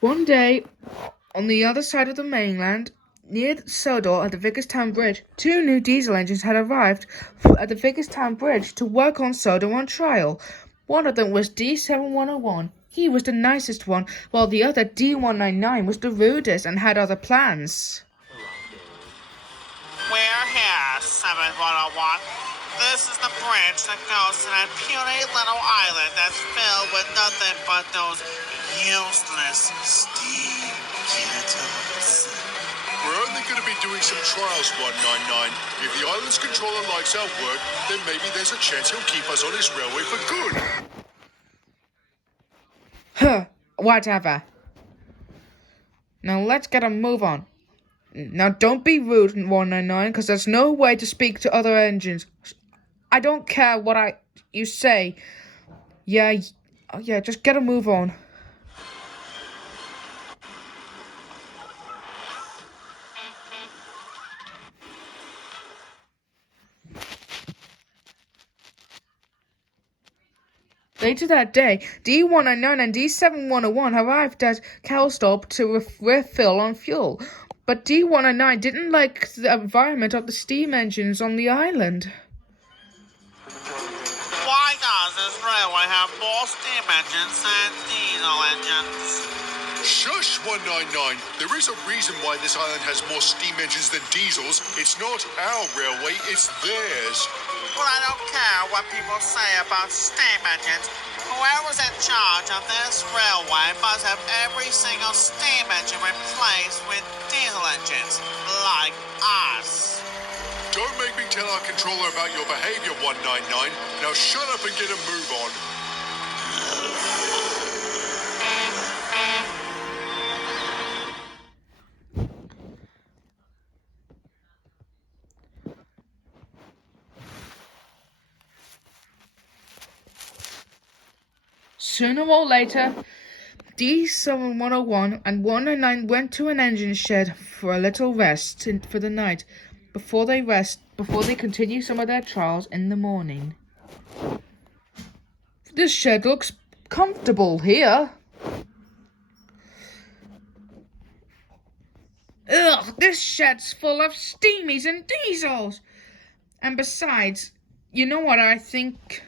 One day, on the other side of the mainland, near Sodor at the Vicarstown Bridge, 2 new diesel engines had arrived at the Vicarstown Bridge to work on Sodor on trial. One of them was D7101. He was the nicest one, while the other, D199, was the rudest and had other plans. We're here, 7101. This is the bridge that goes to that puny little island that's filled with nothing but those useless steam kettles. We're only going to be doing some trials, 199. If the island's controller likes our work, then maybe there's a chance he'll keep us on his railway for good. Huh, whatever. Now let's get a move on. Now don't be rude, 199, because there's no way to speak to other engines. I don't care what you say. Yeah, just get a move on. Later that day, D199 and D7101 arrived at Kellsthorpe to refill on fuel, but D199 didn't like the environment of the steam engines on the island. Why does this railway have more steam engines than diesel engines? Shush, 199. There is a reason why this island has more steam engines than diesels. It's not our railway, it's theirs. Well, I don't care what people say about steam engines. Whoever's in charge of this railway must have every single steam engine replaced with diesel engines, like us. Don't make me tell our controller about your behavior, 199. Now shut up and get a move on. Sooner or later, D7101 and 199 went to an engine shed for a little rest for the night before they continue some of their trials in the morning. This shed looks comfortable here. Ugh, this shed's full of steamies and diesels. And besides, you know what I think?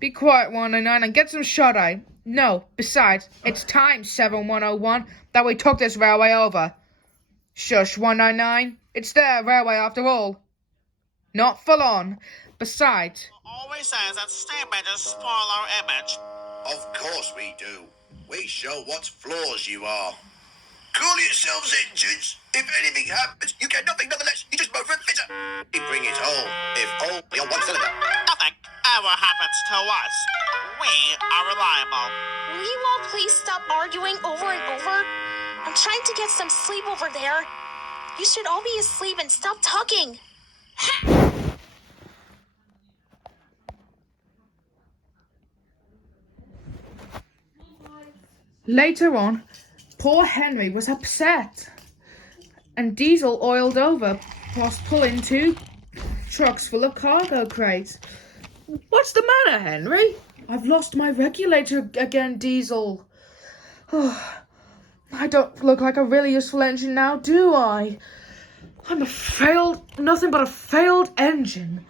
Be quiet, 199, and get some shut-eye. No, besides, it's time, 7101, that we took this railway over. Shush, 199. It's their railway after all. Not full on. Besides... Always says that steam engines spoil our image. Of course we do. We show what flaws you are. Call yourselves engines. If anything happens, you get nothing nonetheless. You just motor and fitter. You bring it home. If only on one cylinder. Nothing ever happens to us. We are reliable. Will you all please stop arguing over and over? I'm trying to get some sleep over there. You should all be asleep and stop talking. Later on, poor Henry was upset, and Diesel oiled over whilst pulling 2 trucks full of cargo crates. What's the matter, Henry? I've lost my regulator again, Diesel. Oh, I don't look like a really useful engine now, do I? I'm nothing but a failed engine.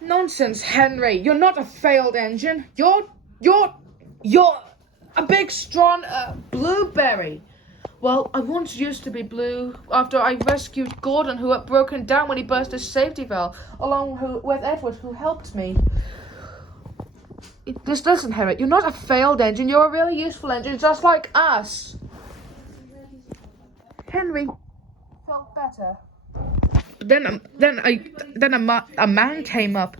Nonsense, Henry. You're not a failed engine. You're a big, strong blueberry. Well, I once used to be blue after I rescued Gordon, who had broken down when he burst his safety valve, along with Edward, who helped me. Listen, Henry, you're not a failed engine. You're a really useful engine, just like us. Henry felt better. But then a man came up.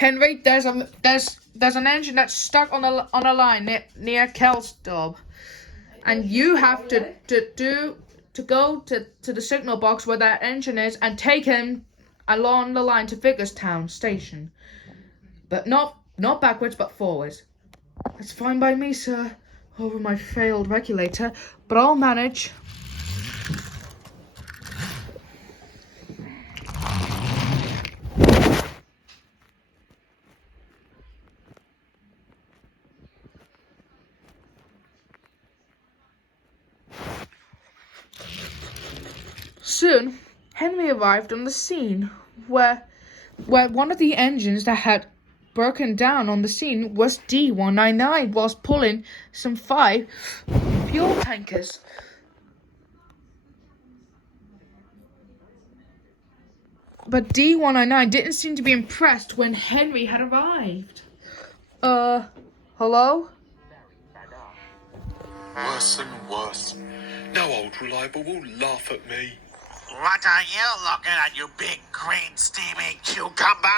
Go there's an engine that's stuck on a line near Kellsthorpe, and you have to go to the signal box where that engine is and take him along the line to Vicarstown station, but not backwards but forwards. It's fine by me, sir. Over my failed regulator, but I'll manage. Soon, Henry arrived on the scene, where one of the engines that had broken down on the scene was D199, whilst pulling some 5 fuel tankers. But D199 didn't seem to be impressed when Henry had arrived. Hello? Worse and worse. No old reliable will laugh at me. What are you looking at, you big green steamy cucumber?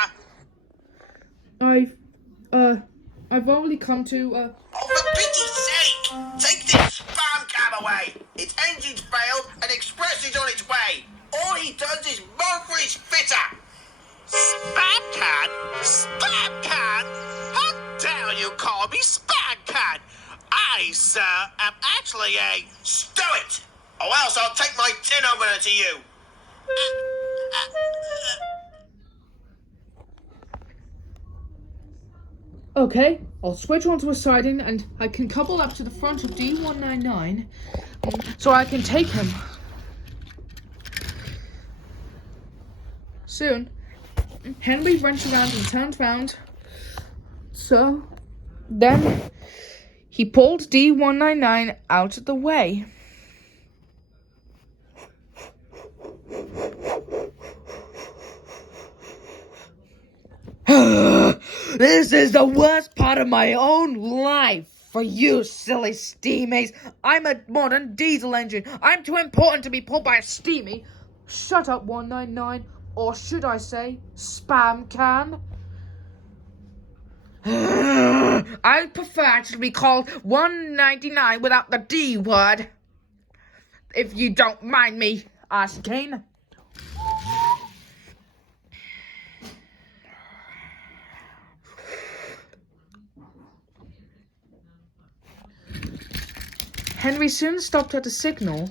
I've only come to, Oh, for pity's sake! Take this Spamcan away! Its engine's failed and express is on its way! All he does is moan for his fitter! Spamcan? Spamcan? How dare you call me Spamcan? I, sir, am actually a... Stow it! Or else I'll take my tin over to you! Okay, I'll switch onto a siding and I can couple up to the front of D199 so I can take him. Soon, Henry wrenched around and turned round. So, then he pulled D199 out of the way. This is the worst part of my own life for you silly steamies. I'm a modern diesel engine. I'm too important to be pulled by a steamy. Shut up, 199, or should I say, Spamcan? I prefer to be called 199 without the D word. If you don't mind me asking. Henry soon stopped at a signal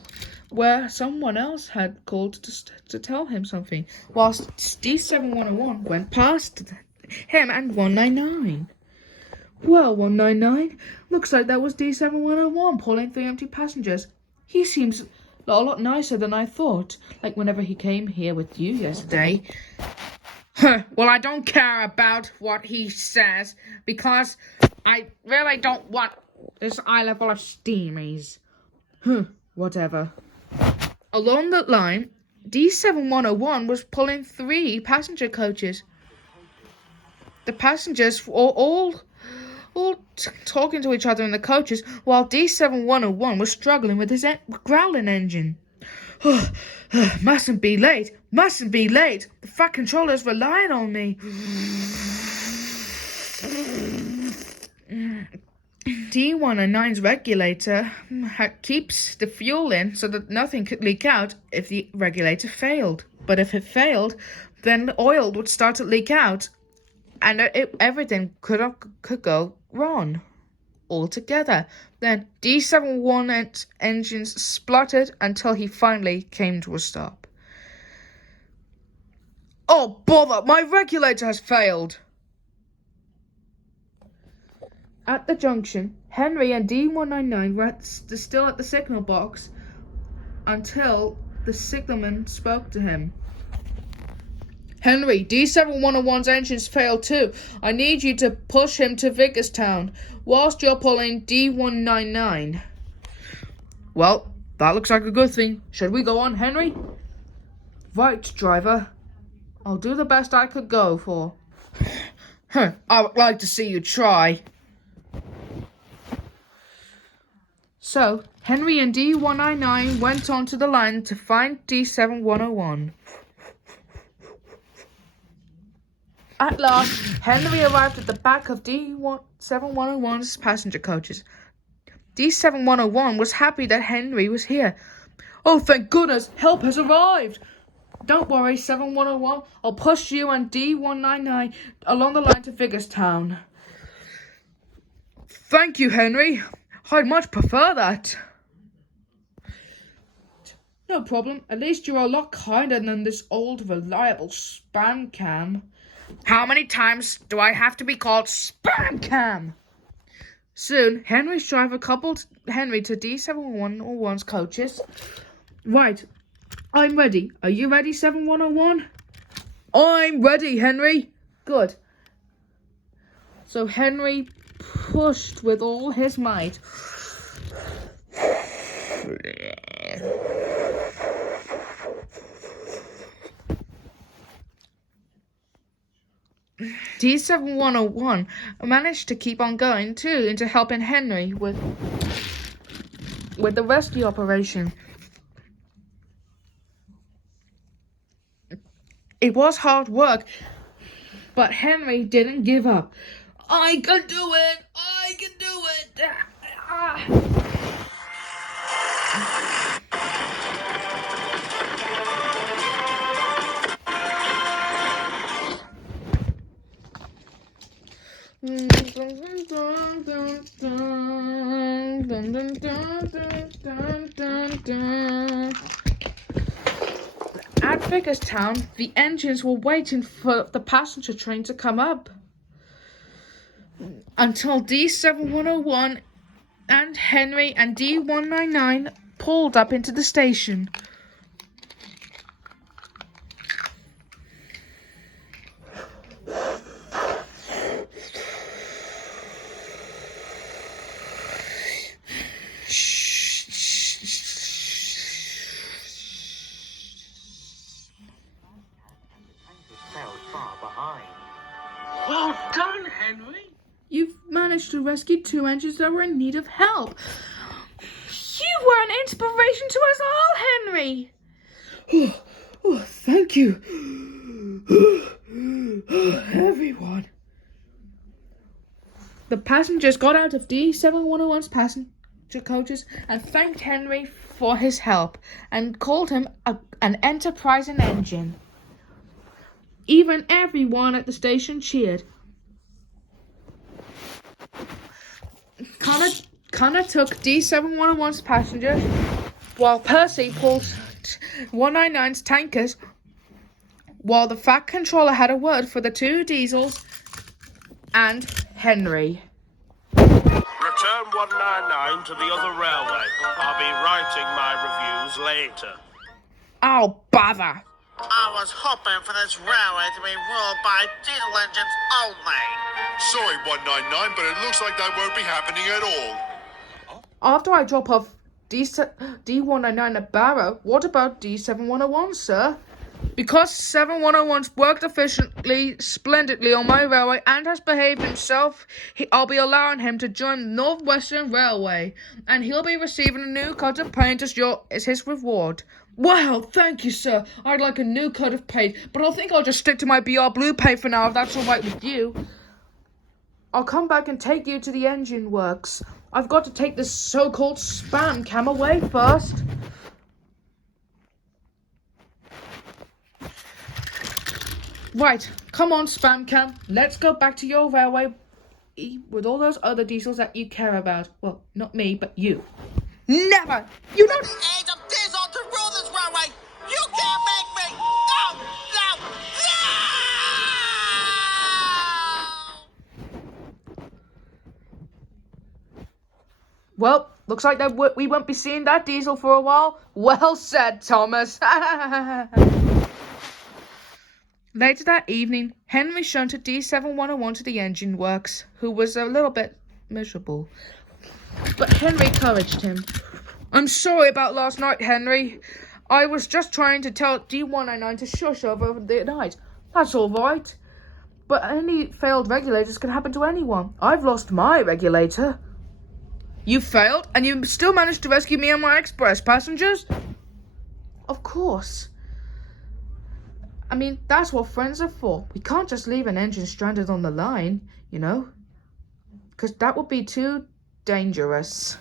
where someone else had called to tell him something, whilst D7101 went past him and 199. Well, 199, looks like that was D7101 pulling 3 empty passengers. He seems a lot nicer than I thought, like whenever he came here with you yesterday. Well, I don't care about what he says, because I really don't want this island full of steamies. Whatever. Along that line, D7101 was pulling 3 passenger coaches. The passengers were all talking to each other in the coaches, while D7101 was struggling with his growling engine. Mustn't be late. The fat controller's relying on me. D109's regulator keeps the fuel in so that nothing could leak out if the regulator failed. But if it failed, then the oil would start to leak out, and everything could go wrong altogether. Then D71's engines spluttered until he finally came to a stop. Oh, bother! My regulator has failed! At the junction, Henry and D199 were still at the signal box until the signalman spoke to him. Henry, D7101's engines failed too. I need you to push him to Vicarstown whilst you're pulling D199. Well, that looks like a good thing. Should we go on, Henry? Right, driver. I'll do the best I could go for. I would like to see you try. So, Henry and D199 went onto the line to find D7101. At last, Henry arrived at the back of D7101's passenger coaches. D7101 was happy that Henry was here. Oh, thank goodness, help has arrived! Don't worry, 7101, I'll push you and D199 along the line to Vicarstown. Thank you, Henry. I'd much prefer that. No problem. At least you're a lot kinder than this old, reliable Spamcan. How many times do I have to be called Spamcan? Soon, Henry's driver coupled Henry to D7101's coaches. Right. I'm ready. Are you ready, 7101? I'm ready, Henry. Good. So Henry pushed with all his might. D7101 managed to keep on going too into helping Henry with the rescue operation. It was hard work, but Henry didn't give up. I can do it! I can do it! At Vicarstown, the engines were waiting for the passenger train to come up until D7101 and Henry and D199 pulled up into the station. Well done, Henry. You've managed to rescue 2 engines that were in need of help. You were an inspiration to us all, Henry. Oh, thank you. Everyone. The passengers got out of D7101's passenger coaches and thanked Henry for his help and called him an enterprising engine. Even everyone at the station cheered. Kana took D7101's passengers, while Percy pulled 199's tankers, while the Fat Controller had a word for the 2 diesels and Henry. Return 199 to the other railway. I'll be writing my reviews later. Oh, bother. I was hoping for this railway to be ruled by diesel engines only. Sorry, 199, but it looks like that won't be happening at all. After I drop off D199 at Barrow, what about D7101, sir? Because 7101's worked efficiently, splendidly on my railway and has behaved himself, I'll be allowing him to join the North Western Railway, and he'll be receiving a new coat of paint as his reward. Wow, thank you, sir. I'd like a new coat of paint, but I think I'll just stick to my BR blue paint for now, if that's alright with you. I'll come back and take you to the engine works. I've got to take this so-called Spamcan away first. Right, come on, Spamcan. Let's go back to your railway with all those other diesels that you care about. Well, not me, but you. Never! You don't... The age of diesel to rule this railway! You can't make me! No! No! No! Well, looks like that we won't be seeing that diesel for a while. Well said, Thomas. Later that evening, Henry shunted D7101 to the engine works, who was a little bit miserable. But Henry encouraged him. I'm sorry about last night, Henry. I was just trying to tell D199 to shush over the night. That's all right. But any failed regulators can happen to anyone. I've lost my regulator. You failed, and you still managed to rescue me and my express passengers? Of course. I mean, that's what friends are for. We can't just leave an engine stranded on the line, you know? Because that would be too dangerous.